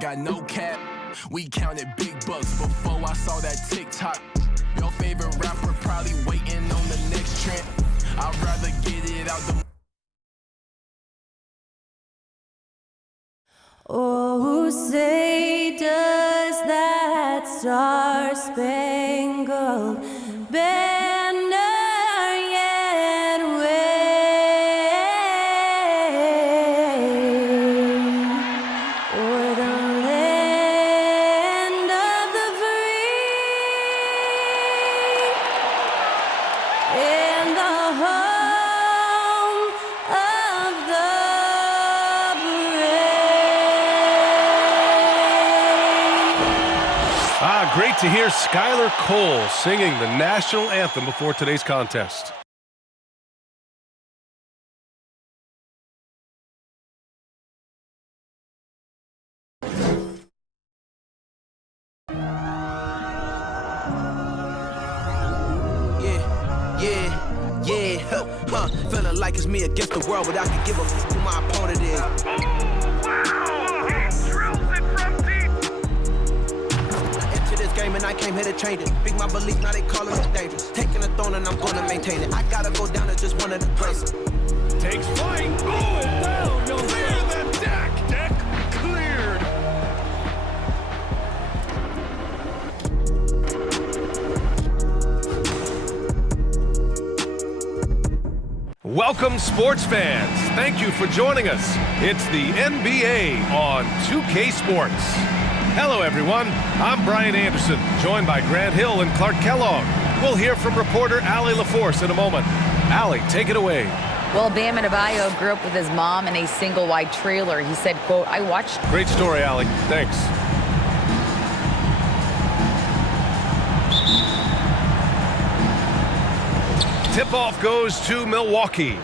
got no cap. We counted big bucks before I saw that TikTok. Your favorite rapper probably waiting on the next trend. I'd rather get it out the... Oh, say does that star-spangled banner yet wave o'er the land of the free and the home of the Great to hear Skylar Cole singing the national anthem before today's contest. Feeling like it's me against the world, but I can give a fuck who my opponent is. And I came here to change it. Big my belief, now they calling me dangerous. Taking the throne and I'm gonna maintain it. I gotta go down as just one of the greats. Takes flight. Oh, down. You'll clear the deck. Deck cleared. Welcome, sports fans. Thank you for joining us. It's the NBA on 2K Sports. Hello, everyone. I'm Brian Anderson, joined by Grant Hill and Clark Kellogg. We'll hear from reporter Allie LaForce in a moment. Allie, take it away. Well, Bam Adebayo grew up with his mom in a single-wide trailer. He said, quote, I watched... Great story, Allie. Thanks. Tip-off goes to Milwaukee.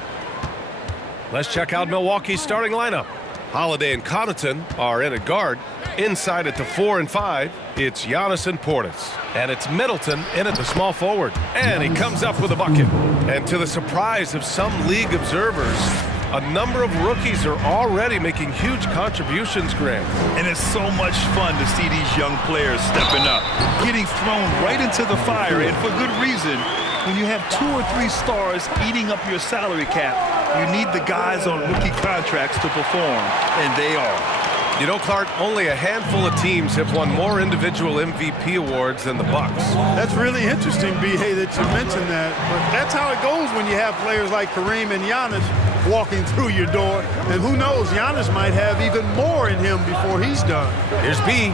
Let's check out Milwaukee's starting lineup. Holiday and Connaughton are in at guard. Inside at the 4 and 5, it's Giannis and Portis. And it's Middleton in at the small forward. And he comes up with a bucket. And to the surprise of some league observers, a number of rookies are already making huge contributions, Grant. And it's so much fun to see these young players stepping up, getting thrown right into the fire, and for good reason. When you have 2 or 3 stars eating up your salary cap, you need the guys on rookie contracts to perform, and they are. You know, Clark, only a handful of teams have won more individual MVP awards than the Bucks. That's really interesting, B.A., that you mentioned that. But that's how it goes when you have players like Kareem and Giannis walking through your door. And who knows, Giannis might have even more in him before he's done. Here's B.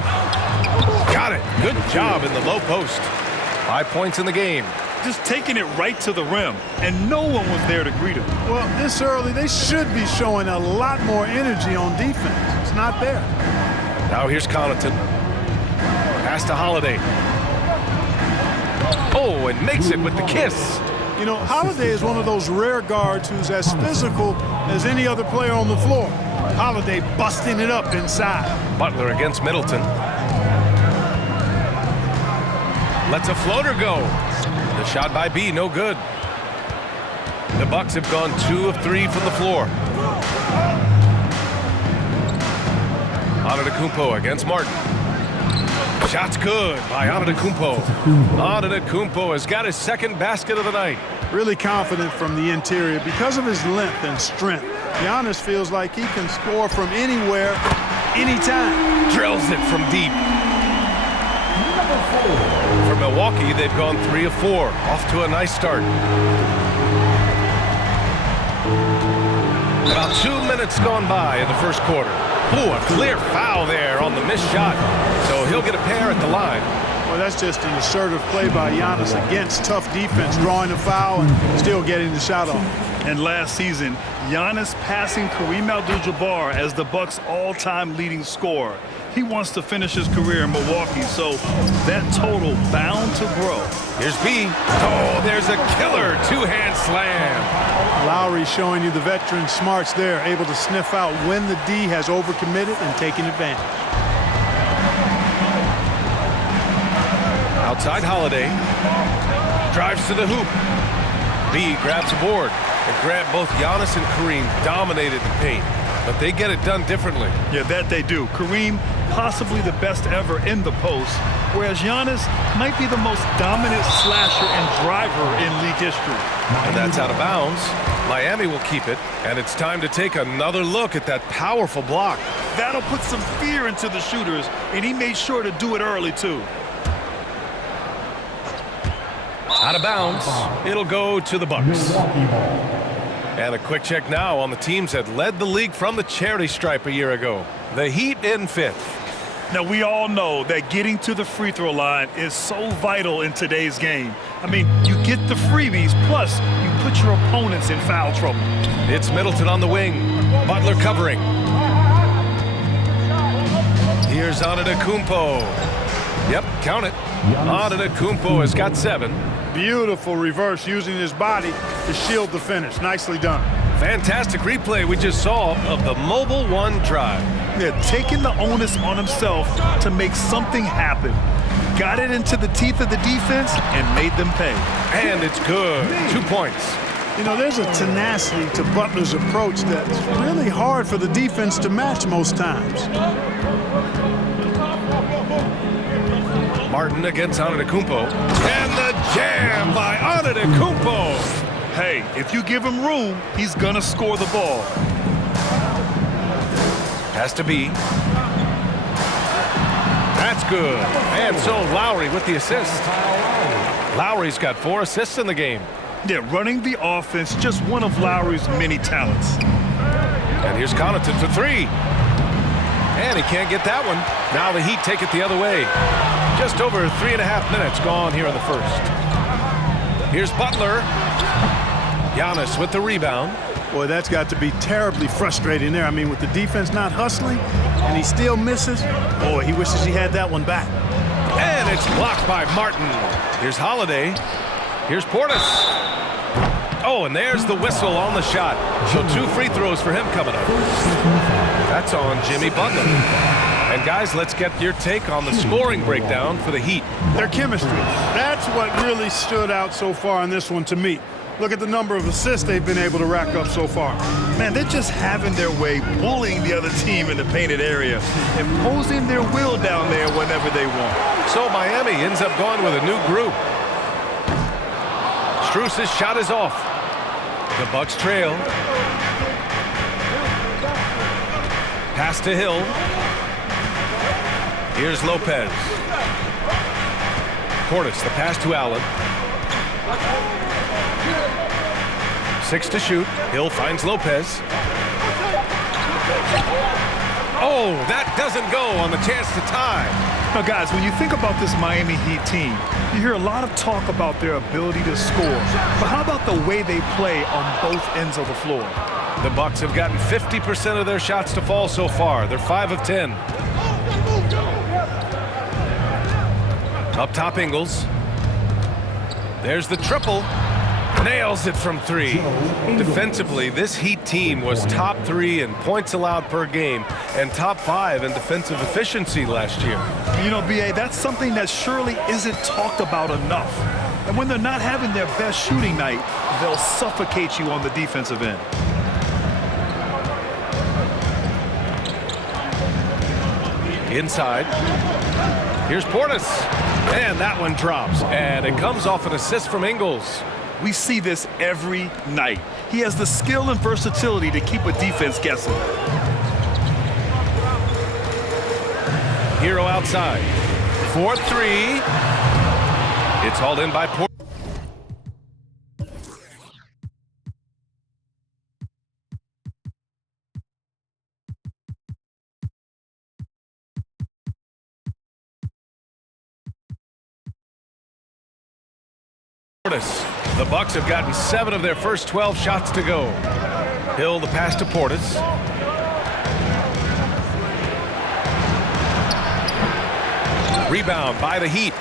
Got it. Good job in the low post. 5 points in the game. Just taking it right to the rim, and no one was there to greet him. Well, this early, they should be showing a lot more energy on defense. It's not there. Now here's Connaughton. Pass to Holiday. Oh, and makes it with the kiss. You know, Holiday is one of those rare guards who's as physical as any other player on the floor. Holiday busting it up inside. Butler against Middleton. Lets a floater go. The shot by B, no good. The Bucks have gone 2 of 3 from the floor. Antetokounmpo against Martin. Shot's good by Antetokounmpo. Antetokounmpo has got his second basket of the night. Really confident from the interior because of his length and strength. Giannis feels like he can score from anywhere, anytime. Drills it from deep. For Milwaukee, they've gone 3 of 4. Off to a nice start. About 2 minutes gone by in the first quarter. Ooh, a clear foul there on the missed shot. So he'll get a pair at the line. Well, that's just an assertive play by Giannis against tough defense, drawing a foul and still getting the shot off. And last season, Giannis passing Kareem Abdul-Jabbar as the Bucks' all-time leading scorer. He wants to finish his career in Milwaukee, so that total bound to grow. Here's B. Oh, there's a killer two-hand slam. Lowry showing you the veteran smarts there, able to sniff out when the D has overcommitted and taken advantage. Outside Holiday. Drives to the hoop. B grabs a board. And both Giannis and Kareem dominated the paint. But they get it done differently. Yeah, that they do. Kareem possibly the best ever in the post, whereas Giannis might be the most dominant slasher and driver in league history. And that's out of bounds. Miami will keep it, and it's time to take another look at that powerful block. That'll put some fear into the shooters, and he made sure to do it early, too. Out of bounds. It'll go to the Bucks. And a quick check now on the teams that led the league from the charity stripe a year ago. The Heat in 5th. Now, we all know that getting to the free throw line is so vital in today's game. I mean, you get the freebies, plus you put your opponents in foul trouble. It's Middleton on the wing. Butler covering. Here's Antetokounmpo. Yep, count it. Antetokounmpo has got 7. Beautiful reverse using his body to shield the finish. Nicely done. Fantastic replay we just saw of the mobile one drive. Yeah, taking the onus on himself to make something happen. Got it into the teeth of the defense and made them pay. And it's good. 2 points. You know, there's a tenacity to Butler's approach that's really hard for the defense to match most times. Martin against Antetokounmpo. And the jam by Antetokounmpo. Hey, if you give him room, he's gonna score the ball. Has to be. That's good. And so Lowry with the assist. Lowry's got 4 assists in the game. Yeah, running the offense, just one of Lowry's many talents. And here's Connaughton for 3. And he can't get that one. Now the Heat take it the other way. Just over 3.5 minutes gone here in the first. Here's Butler. Giannis with the rebound. Boy, that's got to be terribly frustrating there. I mean, with the defense not hustling and he still misses, boy, he wishes he had that one back. And it's blocked by Martin. Here's Holiday. Here's Portis. Oh, and there's the whistle on the shot. So 2 free throws for him coming up. That's on Jimmy Butler. And guys, let's get your take on the scoring breakdown for the Heat. Their chemistry. That's what really stood out so far in this one to me. Look at the number of assists they've been able to rack up so far. Man, they're just having their way, bullying the other team in the painted area, imposing their will down there whenever they want. So Miami ends up going with a new group. Strus's shot is off. The Bucks trail. Pass to Hill. Here's Lopez. Portis, the pass to Allen. 6 to shoot. Hill finds Lopez. Oh, that doesn't go on the chance to tie. Now, guys, when you think about this Miami Heat team, you hear a lot of talk about their ability to score. But how about the way they play on both ends of the floor? The Bucks have gotten 50% of their shots to fall so far. They're 5 of 10. Up top, Ingles. There's the triple. Nails it from 3. Defensively, this Heat team was top 3 in points allowed per game and top 5 in defensive efficiency last year. You know, B.A., that's something that surely isn't talked about enough. And when they're not having their best shooting night, they'll suffocate you on the defensive end. Inside. Here's Portis. And that one drops. And it comes off an assist from Ingles. We see this every night. He has the skill and versatility to keep a defense guessing. Hero outside. 4-3. It's hauled in by Portis. The Bucks have gotten 7 of their first 12 shots to go. Hill the pass to Portis. Rebound by the Heat.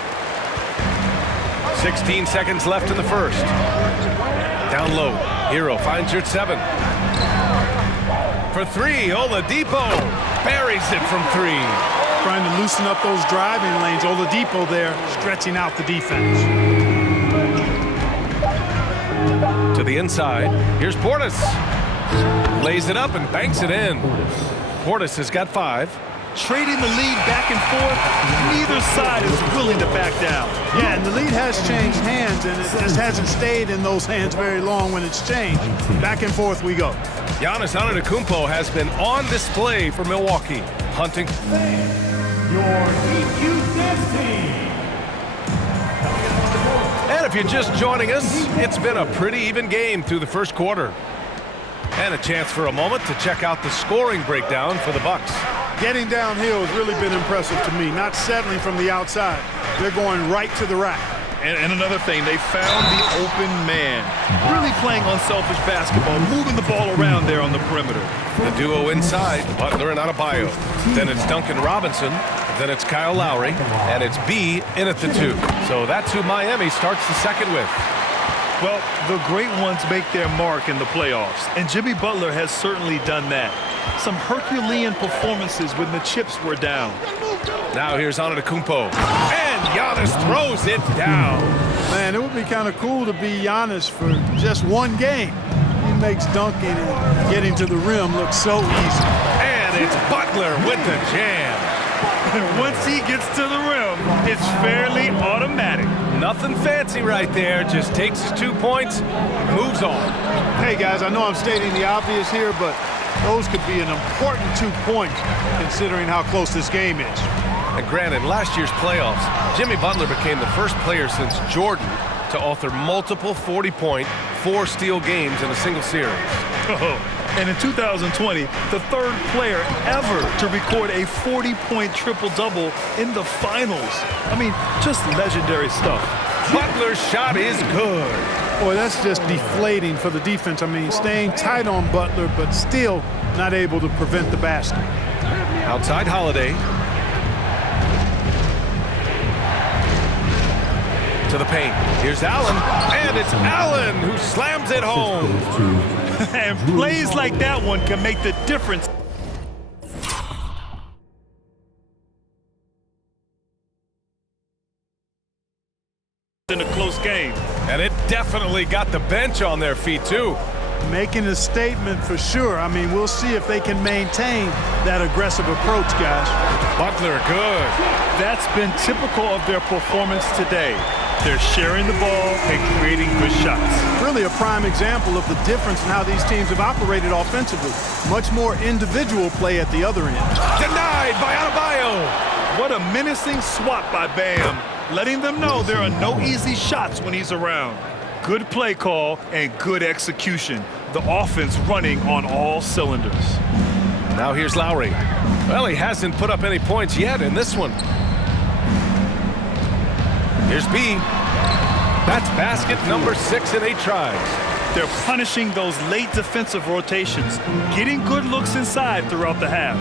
16 seconds left in the first. Down low. Hero finds your 7. For 3, Oladipo buries it from 3. Trying to loosen up those driving lanes. Oladipo there stretching out the defense. To the inside. Here's Portis. Lays it up and banks it in. Portis has got 5. trading the lead back and forth. Neither side is willing to back down. Yeah, and the lead has changed hands, and it just hasn't stayed in those hands very long when it's changed. Back and forth we go. Giannis Antetokounmpo has been on display for Milwaukee, hunting. And if you're just joining us, it's been a pretty even game through the first quarter. And a chance for a moment to check out the scoring breakdown for the Bucks. Getting downhill has really been impressive to me, not settling from the outside. They're going right to the rack. And another thing, they found the open man. Really playing unselfish basketball, moving the ball around there on the perimeter. The duo inside, Butler and Adebayo. Then it's Duncan Robinson. Then it's Kyle Lowry. And it's B in at the 2. So that's who Miami starts the second with. Well, the great ones make their mark in the playoffs, and Jimmy Butler has certainly done that. Some Herculean performances when the chips were down. Now here's Antetokounmpo, and Giannis throws it down. Man, it would be kind of cool to be Giannis for just one game. He makes dunking and getting to the rim look so easy. And it's Butler with the jam. Once he gets to the rim, it's fairly automatic. Nothing fancy right there, just takes his 2 points, moves on. Hey guys, I know I'm stating the obvious here, but those could be an important 2 points considering how close this game is. And granted, last year's playoffs, Jimmy Butler became the first player since Jordan to author multiple 40-point, 4-steal games in a single series. And in 2020, the third player ever to record a 40-point triple-double in the finals. I mean, just legendary stuff. Butler's shot is good. Boy, that's just deflating for the defense. I mean, staying tight on Butler, but still not able to prevent the basket. Outside Holiday. To the paint. Here's Allen, and it's Allen who slams it home. And plays like that one can make the difference. In a close game. And it definitely got the bench on their feet, too. Making a statement for sure. I mean, we'll see if they can maintain that aggressive approach, guys. Butler, good. That's been typical of their performance today. They're sharing the ball and creating good shots. Really a prime example of the difference in how these teams have operated offensively. Much more individual play at the other end. Denied by Adebayo. What a menacing swat by Bam, letting them know there are no easy shots when he's around. Good play call and good execution. The offense running on all cylinders. Now here's Lowry. Well, he hasn't put up any points yet in this one. Here's B. That's basket number 6 in 8 tries. They're punishing those late defensive rotations, getting good looks inside throughout the half.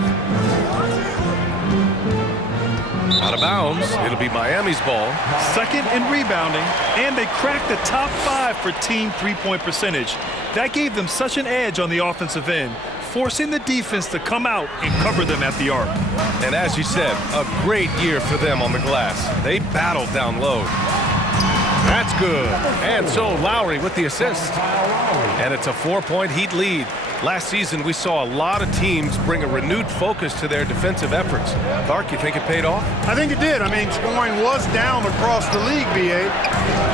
Out of bounds. It'll be Miami's ball. Second in rebounding, and they cracked the top 5 for team three-point percentage. That gave them such an edge on the offensive end, forcing the defense to come out and cover them at the arc. And as you said, a great year for them on the glass. They battled down low. That's good. And so Lowry with the assist. And it's a 4-point Heat lead. Last season, we saw a lot of teams bring a renewed focus to their defensive efforts. Clark, you think it paid off? I think it did. I mean, scoring was down across the league, B.A.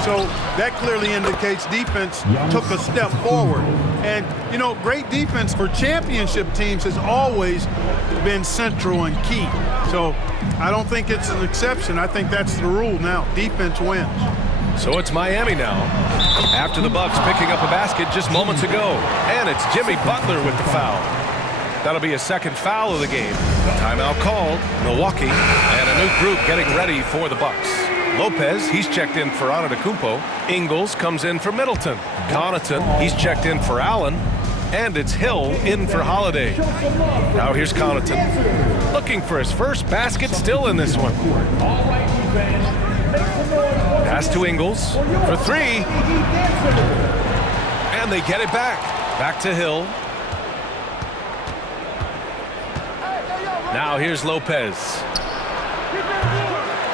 So that clearly indicates defense took a step forward. And, you know, great defense for championship teams has always been central and key. So I don't think it's an exception. I think that's the rule now. Defense wins. So it's Miami now. After the Bucks picking up a basket just moments ago. And it's Jimmy Butler with the foul. That'll be a second foul of the game. Timeout called. Milwaukee and a new group getting ready for the Bucks. Lopez, he's checked in for Antetokounmpo. Ingles comes in for Middleton. Connaughton, he's checked in for Allen. And it's Hill in for Holiday. Now here's Connaughton. Looking for his first basket still in this one. Pass to Ingles for 3. And they get it back. Back to Hill. Now here's Lopez.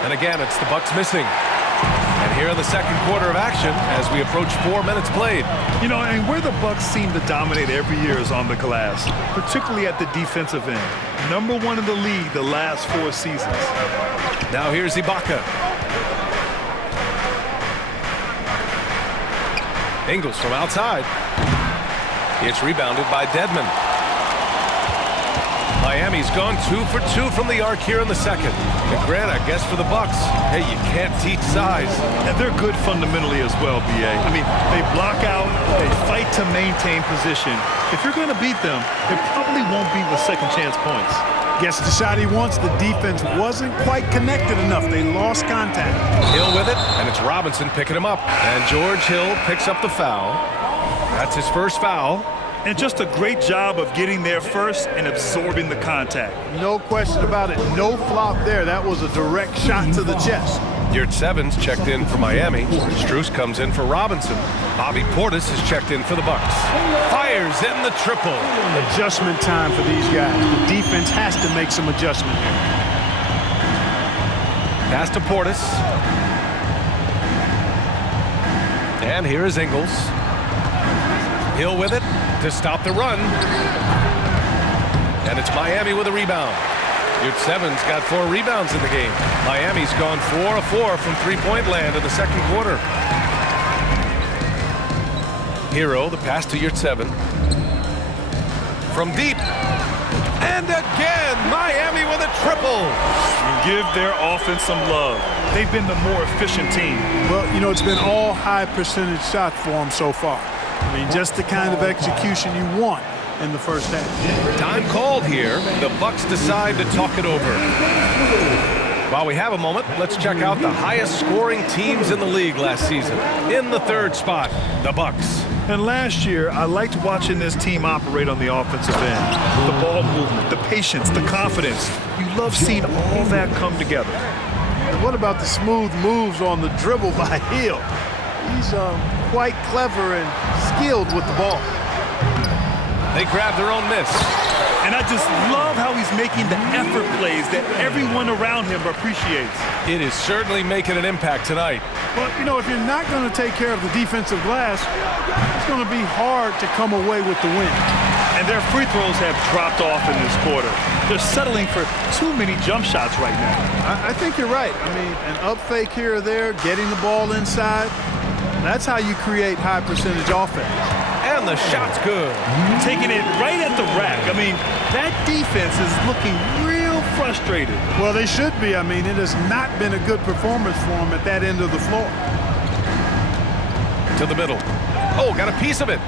And again, it's the Bucks missing. And Here in the second quarter of action as we approach 4 minutes played. You know, and where the Bucks seem to dominate every year is on the glass, particularly at the defensive end. #1 in the league the last 4 seasons. Now here's Ibaka. Ingles from outside. It's rebounded by Dedmon. Miami's gone 2 for 2 from the arc here in the second. And Grant, I guess for the Bucks, hey, you can't teach size. And they're good fundamentally as well, B.A. I mean, they block out, they fight to maintain position. If you're going to beat them, it probably won't be with second chance points. Gets the shot he wants. The defense wasn't quite connected enough. They lost contact. Hill with it, and it's Robinson picking him up. And George Hill picks up the foul. That's his first foul. And just a great job of getting there first and absorbing the contact. No question about it. No flop there. That was a direct shot to the chest. Yurtsevens checked in for Miami. Strus comes in for Robinson. Bobby Portis is checked in for the Bucks. Fires in the triple. Adjustment time for these guys. The defense has to make some adjustment here. Pass to Portis. And here is Ingles. Hill with it to stop the run. And it's Miami with a rebound. Yurtsevens got 4 rebounds in the game. Miami's gone 4 of 4 from three-point land in the second quarter. Hero, the pass to Yurtseven. From deep. And again, Miami with a triple. And give their offense some love. They've been the more efficient team. Well, you know, it's been all high percentage shots for them so far. I mean, just the kind of execution you want in the first half. Time called here. The Bucks decide to talk it over. While we have a moment, let's check out the highest scoring teams in the league last season. In the third spot, the Bucks. And last year, I liked watching this team operate on the offensive end. The ball movement, the patience, the confidence. You love seeing all that come together. And what about the smooth moves on the dribble by Hill? He's quite clever and skilled with the ball. They grab their own miss. And I just love how he's making the effort plays that everyone around him appreciates. It is certainly making an impact tonight. But, you know, if you're not going to take care of the defensive glass, it's going to be hard to come away with the win. And their free throws have dropped off in this quarter. They're settling for too many jump shots right now. I think you're right. I mean, an up fake here or there, getting the ball inside, that's how you create high percentage offense. And the shot's good. Taking it right at the rack. I mean, that defense is looking real frustrated. Well, they should be. I mean, it has not been a good performance for them at that end of the floor. To the middle. Oh, got a piece of it.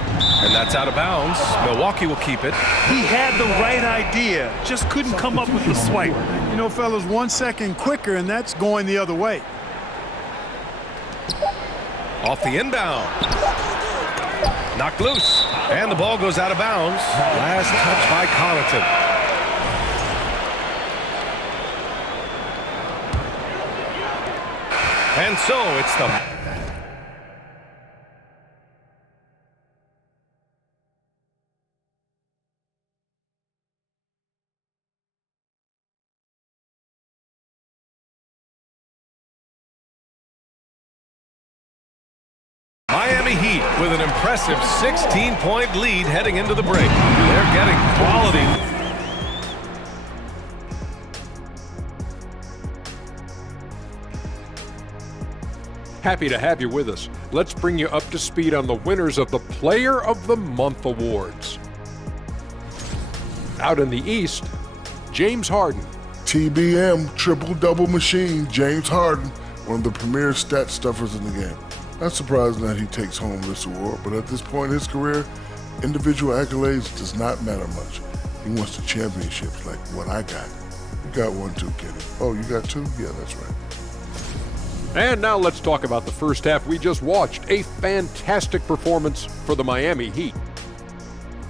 And that's out of bounds. Milwaukee will keep it. He had the right idea, just couldn't come up with the swipe. You know, fellas, 1 second quicker, and that's going the other way. Off the inbound. Knocked loose. And the ball goes out of bounds. Last touch by Connaughton. And so it's the... Miami Heat with an impressive 16-point lead heading into the break. They're getting quality. Happy to have you with us. Let's bring you up to speed on the winners of the Player of the Month awards. Out in the East, James Harden. TBM, triple-double machine, James Harden, one of the premier stat stuffers in the game. Not surprising that he takes home this award, but at this point in his career, individual accolades does not matter much. He wants the championships like what I got. You got one too, Kenny. Oh, you got 2? Yeah, that's right. And now let's talk about the first half we just watched. A fantastic performance for the Miami Heat.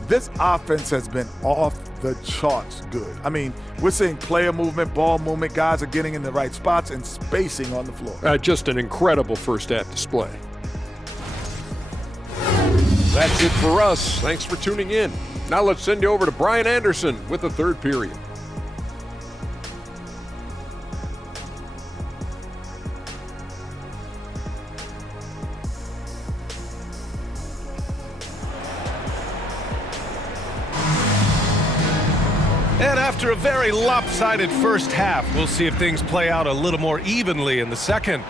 This offense has been off the charts good. I mean, we're seeing player movement, ball movement, guys are getting in the right spots and spacing on the floor. Just an incredible first half display. That's it for us. Thanks for tuning in. Now let's send you over to Brian Anderson with the third period. And after a very lopsided first half, we'll see if things play out a little more evenly in the second.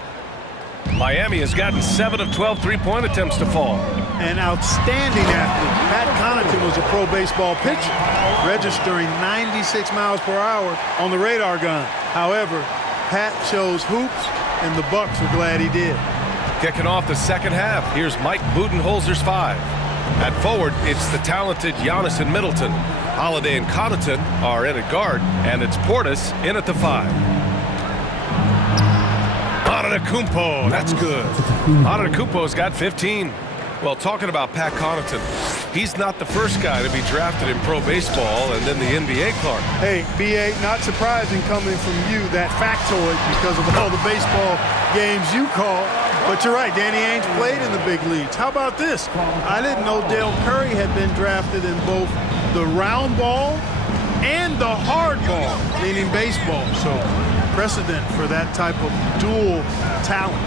Miami has gotten 7 of 12 three-point attempts to fall. An outstanding athlete. Pat Connaughton was a pro baseball pitcher, registering 96 miles per hour on the radar gun. However, Pat chose hoops, and the Bucks are glad he did. Kicking off the second half, here's Mike Budenholzer's 5. At forward, it's the talented Giannis and Middleton. Holiday and Connaughton are in at guard, and it's Portis in at the 5. Antetokounmpo, that's good. Antetokounmpo's got 15. Well, talking about Pat Connaughton, he's not the first guy to be drafted in pro baseball and then the NBA, Clark. Hey, B.A., not surprising coming from you, that factoid, because of all the baseball games you call. But you're right, Danny Ainge played in the big leagues. How about this? I didn't know Dale Curry had been drafted in both the round ball and the hard ball, meaning baseball. So precedent for that type of dual talent.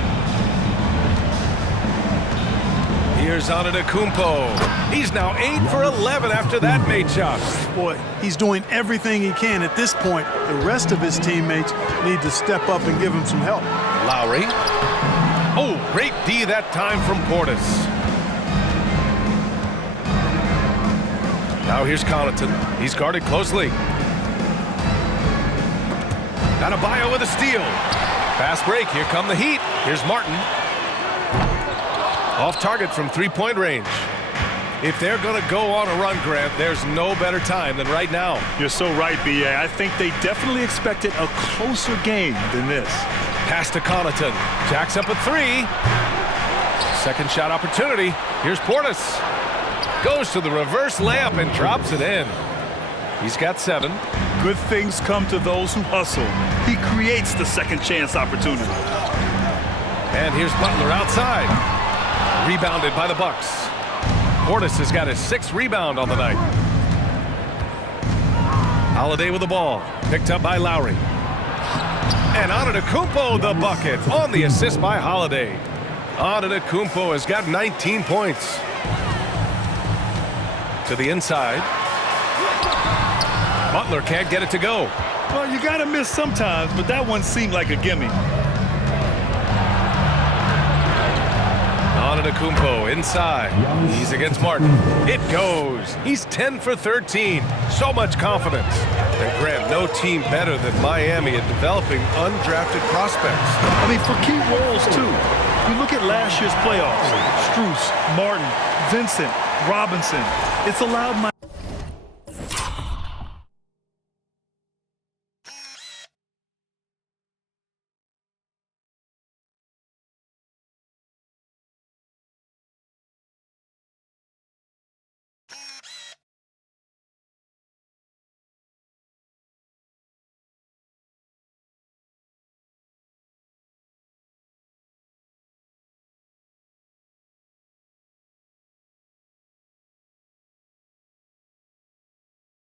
Here's Antetokounmpo. He's now 8 for 11 after that made shot. Boy, he's doing everything he can at this point. The rest of his teammates need to step up and give him some help. Lowry. Oh, great D that time from Portis. Now here's Connaughton. He's guarded closely. Adebayo with a steal. Fast break. Here come the Heat. Here's Martin. Off target from three-point range. If they're going to go on a run, Grant, there's no better time than right now. You're so right, B.A. I think they definitely expected a closer game than this. Pass to Connaughton. Jacks up a 3. Second shot opportunity. Here's Portis. Goes to the reverse layup and drops it in. He's got 7. Good things come to those who hustle. He creates the second chance opportunity. And here's Butler outside. Rebounded by the Bucks. Portis has got his 6th rebound on the night. Holiday with the ball. Picked up by Lowry. And Antetokounmpo the bucket on the assist by Holiday. Antetokounmpo has got 19 points. To the inside. Butler can't get it to go. Well, you got to miss sometimes, but that one seemed like a gimme. Antetokounmpo inside. He's against Martin. It goes. He's 10 for 13. So much confidence. And Grant, no team better than Miami at developing undrafted prospects. I mean, for key roles, too. You look at last year's playoffs. Strus, Martin, Vincent, Robinson. It's allowed my...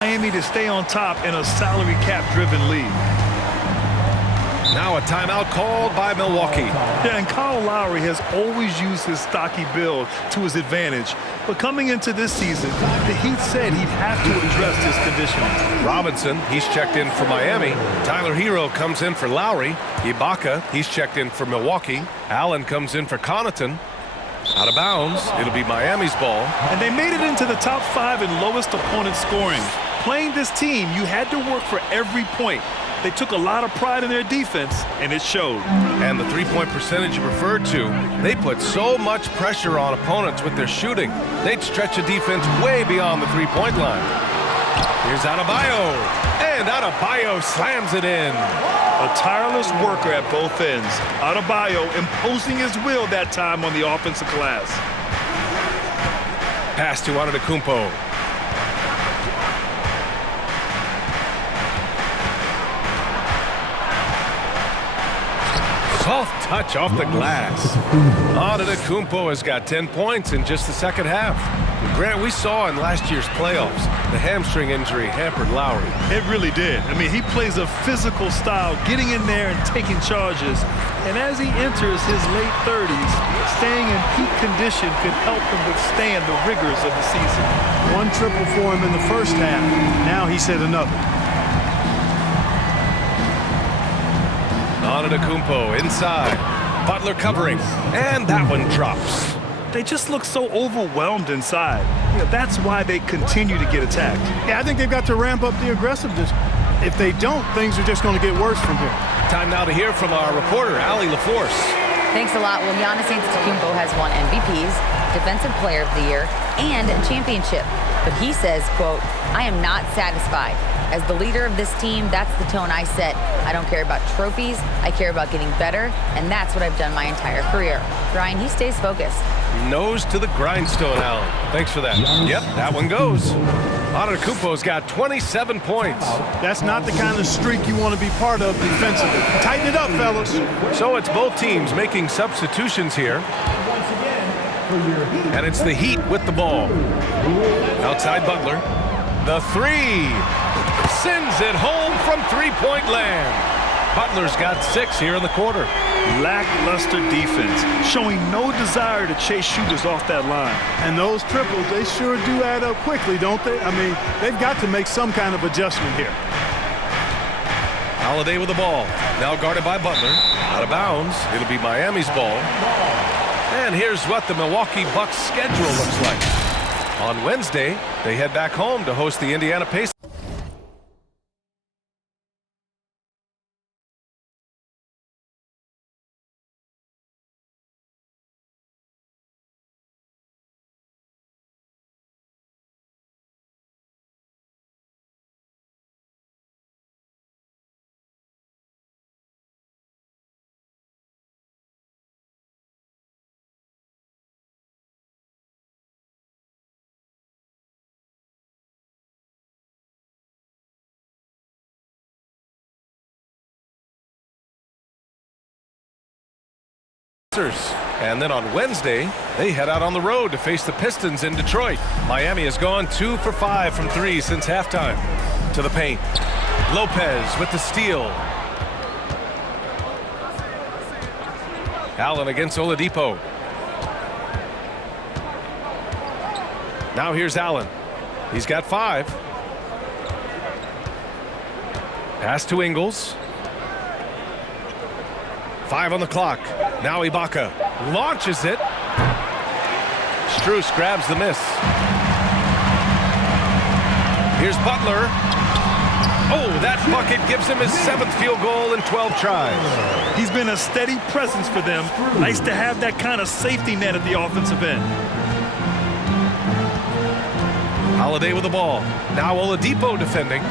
Miami to stay on top in a salary cap-driven league. Now a timeout called by Milwaukee. Yeah, and Kyle Lowry has always used his stocky build to his advantage. But coming into this season, the Heat said he'd have to address his conditioning. Robinson, he's checked in for Miami. Tyler Hero comes in for Lowry. Ibaka, he's checked in for Milwaukee. Allen comes in for Connaughton. Out of bounds, it'll be Miami's ball. And they made it into the top 5 in lowest opponent scoring. Playing this team, you had to work for every point. They took a lot of pride in their defense, and it showed. And the three-point percentage you referred to, they put so much pressure on opponents with their shooting. They'd stretch a defense way beyond the three-point line. Here's Adebayo. And Adebayo slams it in. A tireless worker at both ends. Adebayo imposing his will that time on the offensive glass. Pass to Antetokounmpo. Soft touch off the glass. Antetokounmpo has got 10 points in just the second half. Grant, we saw in last year's playoffs, the hamstring injury hampered Lowry. It really did. I mean, he plays a physical style, getting in there and taking charges. And as he enters his late 30s, staying in peak condition could help him withstand the rigors of the season. 1 triple for him in the first half. Now he's hit another. Antetokounmpo inside. Butler covering, and that one drops. They just look so overwhelmed inside. That's why they continue to get attacked. Yeah, I think they've got to ramp up the aggressiveness. If they don't, things are just going to get worse from here. Time now to hear from our reporter, Allie LaForce. Thanks a lot. Well, Giannis Antetokounmpo has won MVPs, Defensive Player of the Year, and a championship. But he says, quote, "I am not satisfied. As the leader of this team, that's the tone I set. I don't care about trophies. I care about getting better, and that's what I've done my entire career." Brian, he stays focused. Nose to the grindstone, Allen. Thanks for that. Yep, that one goes. Antetokounmpo's got 27 points. That's not the kind of streak you want to be part of defensively. Tighten it up, fellas. So it's both teams making substitutions here. And it's the Heat with the ball. Outside Butler. The three. Sends it home from three-point land. Butler's got 6 here in the quarter. Lackluster defense, showing no desire to chase shooters off that line. And those triples, they sure do add up quickly, don't they? I mean, they've got to make some kind of adjustment here. Holiday with the ball. Now guarded by Butler. Out of bounds. It'll be Miami's ball. And here's what the Milwaukee Bucks schedule looks like. On Wednesday, they head back home to host the Indiana Pacers. And then on Wednesday, they head out on the road to face the Pistons in Detroit. Miami has gone 2 for 5 from 3 since halftime. To the paint. Lopez with the steal. Allen against Oladipo. Now here's Allen. He's got 5. Pass to Ingles. 5 on the clock. Now Ibaka launches it. Strus grabs the miss. Here's Butler. Oh, that bucket gives him his 7th field goal in 12 tries. He's been a steady presence for them. Nice to have that kind of safety net at the offensive end. Holiday with the ball. Now Oladipo defending.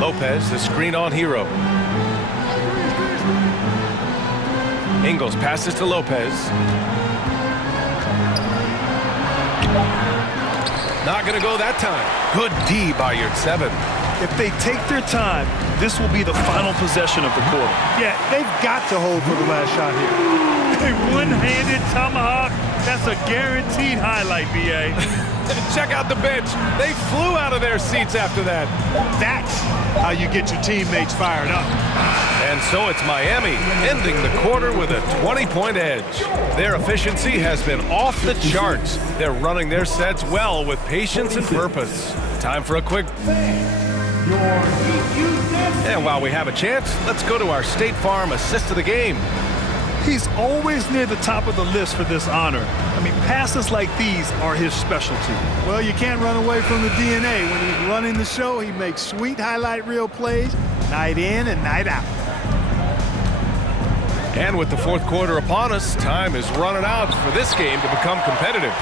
Lopez, the screen on Hero. Ingles passes to Lopez. Not going to go that time. Good D by Yurtseven. If they take their time, this will be the final possession of the quarter. Yeah, they've got to hold for the last shot here. A one-handed tomahawk. That's a guaranteed highlight, B.A. Check out the bench. They flew out of their seats after that. That's how you get your teammates fired up. And so it's Miami ending the quarter with a 20-point edge. Their efficiency has been off the charts. They're running their sets well with patience and purpose. Time for a quick... And while we have a chance, let's go to our State Farm assist of the game. He's always near the top of the list for this honor. I mean, passes like these are his specialty. Well, you can't run away from the DNA. When he's running the show, he makes sweet highlight reel plays night in and night out. And with the fourth quarter upon us, time is running out for this game to become competitive.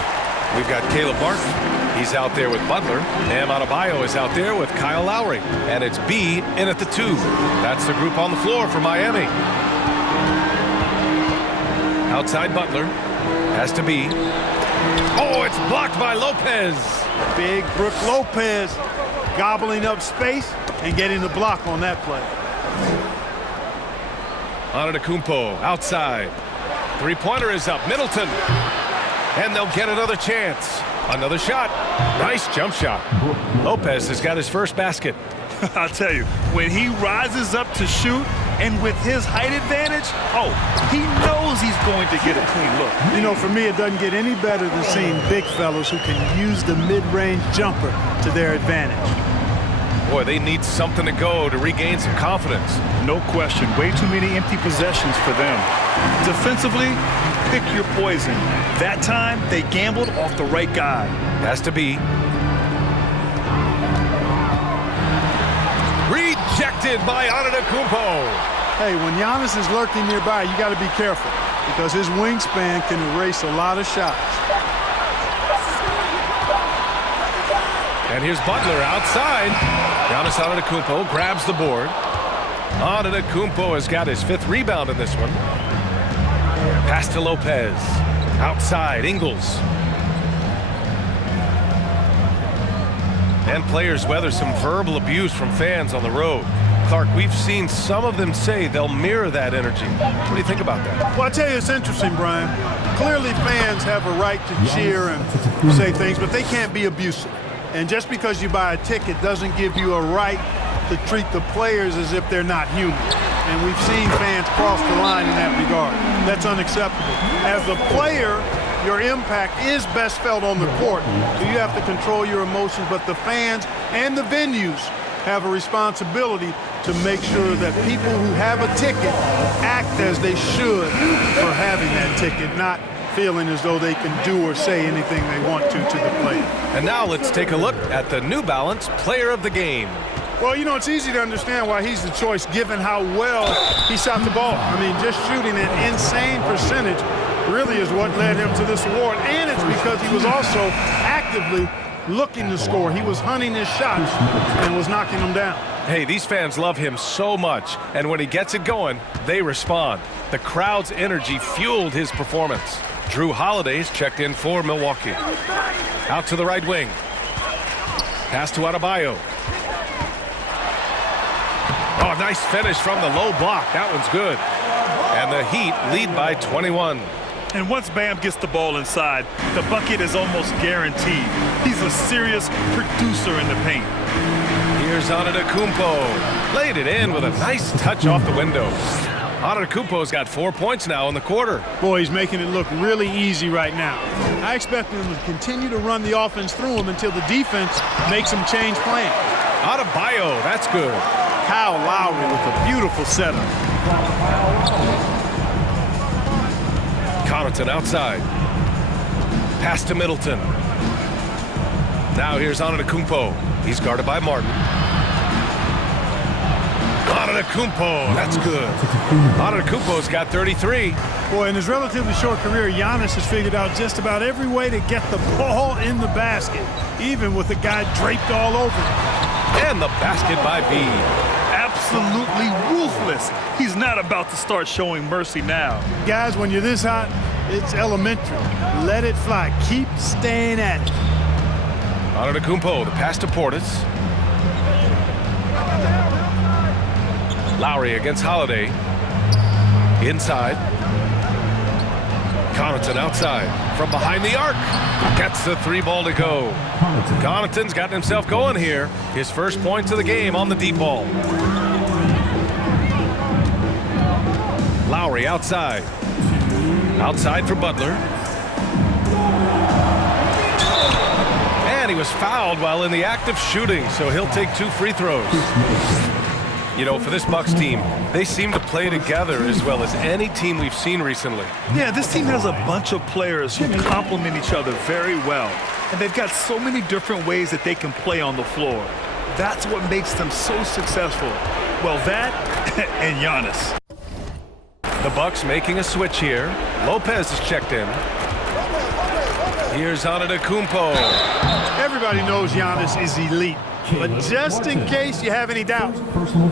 We've got Caleb Martin. He's out there with Butler. Bam Adebayo is out there with Kyle Lowry. And it's B in at the 2. That's the group on the floor for Miami. Outside Butler. Has to be. Oh, it's blocked by Lopez. Big Brook Lopez gobbling up space and getting the block on that play. Antetokounmpo outside. Three-pointer is up. Middleton. And they'll get another chance. Another shot. Nice jump shot. Lopez has got his first basket. I'll tell you, when he rises up to shoot, and with his height advantage, oh, he knows he's going to get a clean look. You know, for me, it doesn't get any better than seeing big fellas who can use the mid-range jumper to their advantage. Boy, they need something to go to regain some confidence. No question. Way too many empty possessions for them. Defensively, you pick your poison. That time, they gambled off the right guy. Has to be. Rejected by Antetokounmpo. Hey, when Giannis is lurking nearby, you got to be careful because his wingspan can erase a lot of shots. And here's Butler outside. Giannis Antetokounmpo grabs the board. Antetokounmpo has got his 5th rebound in this one. Pass to Lopez. Outside, Ingles. And players weather some verbal abuse from fans on the road. Clark, we've seen some of them say they'll mirror that energy. What do you think about that? Well, I tell you, it's interesting, Brian. Clearly, fans have a right to cheer and say things, but they can't be abusive. And just because you buy a ticket doesn't give you a right to treat the players as if they're not human. And we've seen fans cross the line in that regard. That's unacceptable. As a player, your impact is best felt on the court, so you have to control your emotions, but the fans and the venues have a responsibility to make sure that people who have a ticket act as they should for having that ticket, not feeling as though they can do or say anything they want to the player. And now let's take a look at the New Balance Player of the Game. Well, you know, it's easy to understand why he's the choice given how well he shot the ball. I mean, just shooting an insane percentage really is what led him to this award. And it's because he was also actively looking to score. He was hunting his shots and was knocking them down. Hey, these fans love him so much, and when he gets it going, they respond. The crowd's energy fueled his performance. Drew Holiday's checked in for Milwaukee. Out to the right wing. Pass to Adebayo. Oh, nice finish from the low block. That one's good. And the Heat lead by 21. And once Bam gets the ball inside, the bucket is almost guaranteed. He's a serious producer in the paint. Here's Antetokounmpo. Laid it in with a nice touch off the window. Antetokounmpo's got 4 points now in the quarter. Boy, he's making it look really easy right now. I expect him to continue to run the offense through him until the defense makes him change plans. Adebayo, that's good. Kyle Lowry with a beautiful setup. Connaughton outside. Pass to Middleton. Now here's Antetokounmpo. He's guarded by Martin. Antetokounmpo, that's good. Antetokounmpo's got 33. Boy, in his relatively short career, Giannis has figured out just about every way to get the ball in the basket, even with the guy draped all over him. And the basket by B. Absolutely ruthless. He's not about to start showing mercy now. Guys, when you're this hot, it's elementary. Let it fly. Keep staying at it. Antetokounmpo, the pass to Portis. Lowry against Holiday. Inside. Connaughton outside. From behind the arc. Gets the 3-ball to go. Connaughton's gotten himself going here. His first points of the game on the deep ball. Lowry outside. Outside for Butler. And he was fouled while in the act of shooting, so he'll take 2 free throws. You know, for this Bucks team, they seem to play together as well as any team we've seen recently. Yeah, this team has a bunch of players who complement each other very well. And they've got so many different ways that they can play on the floor. That's what makes them so successful. Well, that and Giannis. The Bucks making a switch here. Lopez is checked in. Here's Antetokounmpo. Everybody knows Giannis is elite. But just in case you have any doubt,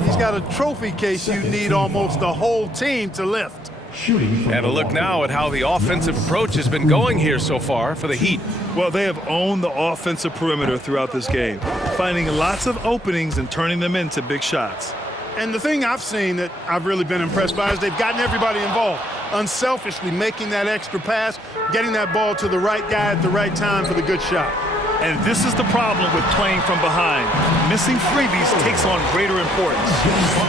he's got a trophy case you need almost the whole team to lift. And a look now at how the offensive approach has been going here so far for the Heat. Well, they have owned the offensive perimeter throughout this game, finding lots of openings and turning them into big shots. And the thing I've seen that I've really been impressed by is they've gotten everybody involved, unselfishly making that extra pass, getting that ball to the right guy at the right time for the good shot. And this is the problem with playing from behind. Missing freebies takes on greater importance.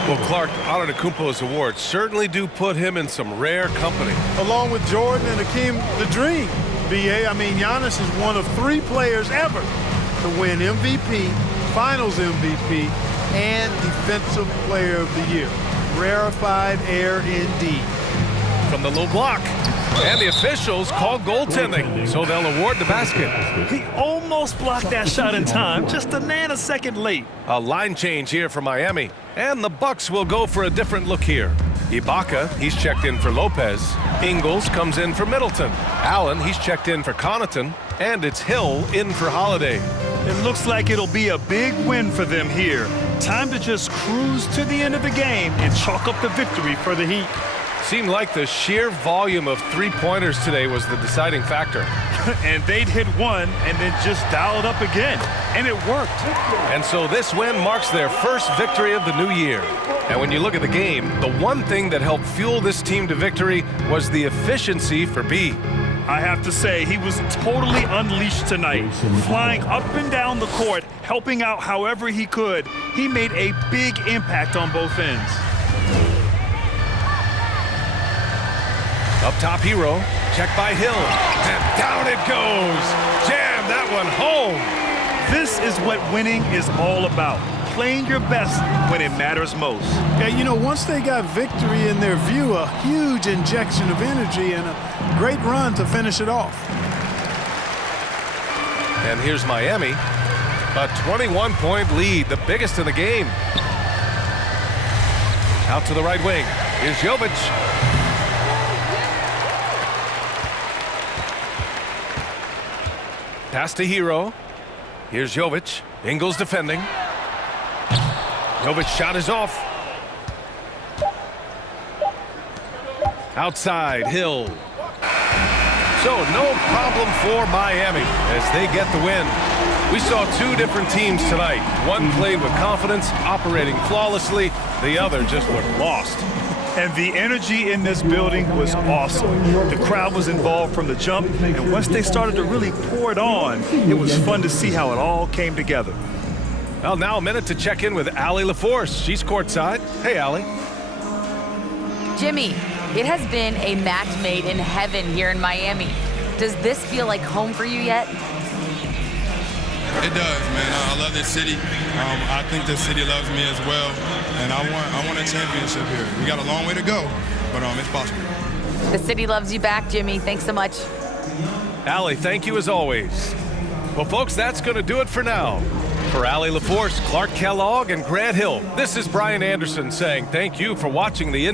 Well, Clark, Antetokounmpo's awards certainly do put him in some rare company. Along with Jordan and Hakeem the Dream, BA, I mean, Giannis is one of 3 players ever to win MVP, Finals MVP, and Defensive Player of the Year. Rarefied air indeed. From the low block. And the officials call goaltending, so they'll award the basket. He almost blocked that shot in time, just a nanosecond late. A line change here for Miami. And the Bucks will go for a different look here. Ibaka, he's checked in for Lopez. Ingles comes in for Middleton. Allen, he's checked in for Connaughton. And it's Hill in for Holiday. It looks like it'll be a big win for them here. Time to just cruise to the end of the game and chalk up the victory for the Heat. Seemed like the sheer volume of three-pointers today was the deciding factor. And they'd hit one and then just dial it up again. And it worked. And so this win marks their first victory of the new year. And when you look at the game, the one thing that helped fuel this team to victory was the efficiency for B. I have to say, he was totally unleashed tonight. Flying up and down the court, helping out however he could. He made a big impact on both ends. Up top, Hero. Check by Hill. And down it goes. Jam that one home. This is what winning is all about. Playing your best when it matters most. Yeah, you know, once they got victory in their view, a huge injection of energy and a great run to finish it off. And here's Miami. A 21-point lead, the biggest in the game. Out to the right wing. Here's Jovic. Pass to Hero. Here's Jovic. Ingles defending. Jovic shot is off. Outside, Hill. So no problem for Miami as they get the win. We saw two different teams tonight. One played with confidence, operating flawlessly. The other just looked lost. And the energy in this building was awesome. The crowd was involved from the jump, and once they started to really pour it on, it was fun to see how it all came together. Well, now a minute to check in with Allie LaForce. She's courtside. Hey, Allie. Jimmy, it has been a match made in heaven here in Miami. Does this feel like home for you yet? It does, man. I love this city. I think the city loves me as well, and I want a championship here. We got a long way to go, but it's possible. The city loves you back, Jimmy. Thanks so much. Allie, thank you as always. Well, folks, that's going to do it for now. For Allie LaForce, Clark Kellogg, and Grant Hill, this is Brian Anderson saying thank you for watching the